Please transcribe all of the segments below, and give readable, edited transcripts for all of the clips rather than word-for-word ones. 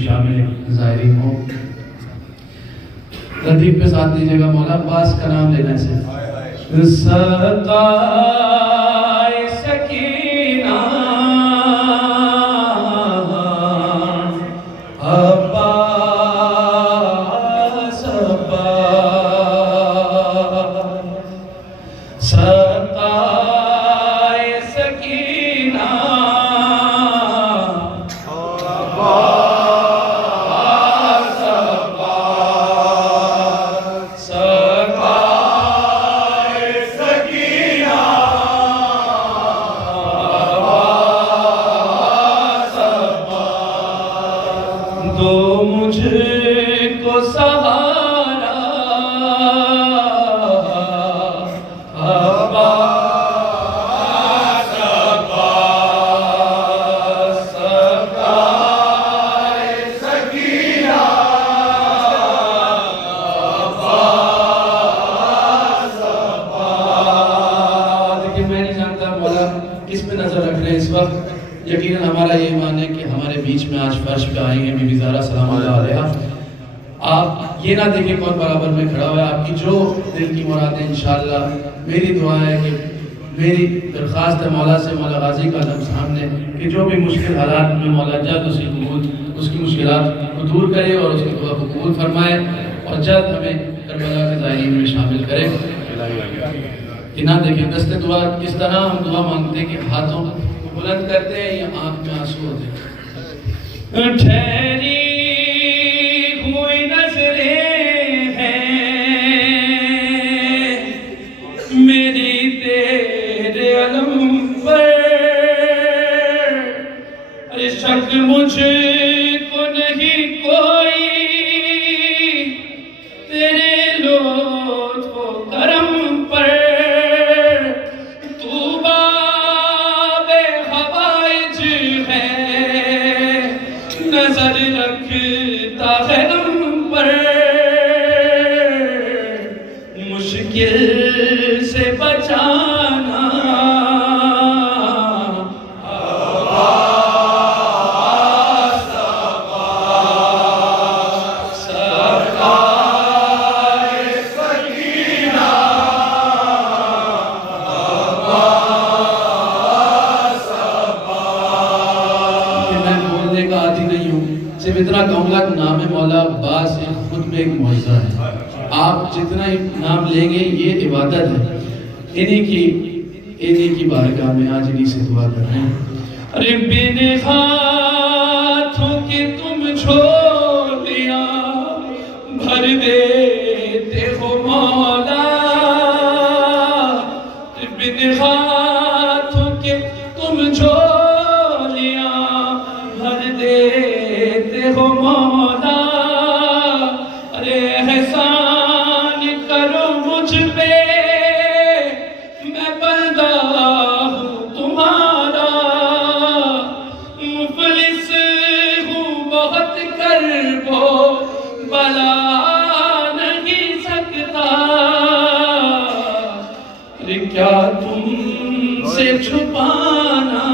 शामिल ज़ायरीन हो। लतीफ़ पे साथ दीजिएगा। मौला अब्बास का नाम लेने से सताए सकीना अब्बास अब्बास सताए सकीना दो मुझको सहारा अब्बास अब्बास सताए सकीना अब्बास अब्बास। देखिए मैं नहीं जानता मौला किस पे नजर रख रहे हैं इस वक्त। यकीनन हमारा ये मान है कि हमारे बीच में आज फर्श पे आई हैं बीबी ज़हरा सलामुल्लाह अलैहा। आप ये ना देखें कौन बराबर में खड़ा हुआ है। आपकी जो दिल की मुरादें इंशाअल्लाह, मेरी दुआ है कि मेरी दरख्वास्त है मौला से, मौला गाजी का आलम सामने, कि जो भी मुश्किल हालात में मौला जल्द उसकी मुश्किलात को दूर करे और उसकी दुआ को कबूल फरमाए और जल्द हमें करबला के ज़ायरीन में शामिल करे। कि ना देखें दस्ते दुआ किस तरह हम दुआ मांगते हैं कि हाथों बुलंद करते हैं या आंख में आंसू होते हैं। ठहरी हुई नजरें हैं मेरी तेरे अलम पर, अरे शक मुझको नहीं कोई तेरे लुत्फ़ व करम पर। नजर रखता है हम पर, मुश्किल से बचाना अब्बास अब्बास सताए सकीना अब्बास अब्बास। मैं बोलने का आदी नहीं हूँ, सिर्फ इतना कहूँगा कि नाम मौला अब्बास खुद में एक मुआज़ा है। आप जितना नाम लेंगे ये इबादत है। इन्हीं की बारगाह में आज इन्हीं से दुआ कर रहे हैं। अरे बिन हाथों के तुम झोलियां भर देते हो मौला, बिन हाथों के तुम झोलियां भर देते हो मौला। अरे एहसान करो मुझ पे, मैं बंदा हूँ तुम्हारा, मुफलिस हूँ बहुत कर्बो बला नहीं सकता। अरे क्या तुमसे छुपाना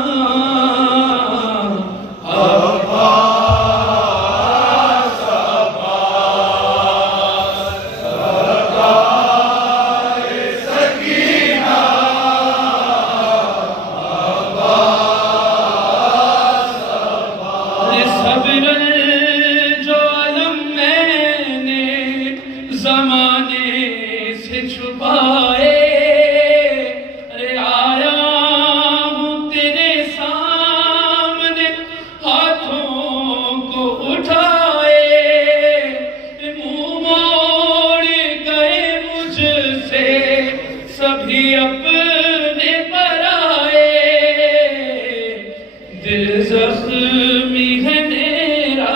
ज़माने से छुपाए। अरे आया हूँ तेरे सामने हाथों को उठाए, मुँह मोड़ गए मुझसे सभी अपने पराए। दिल ज़ख्मी है मेरा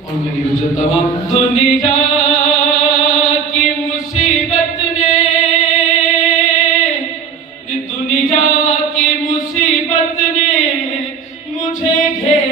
और मेरी हुज्जत तमाम। दुनिया की मुसीबत ने, दुनिया की मुसीबत मुझे घेर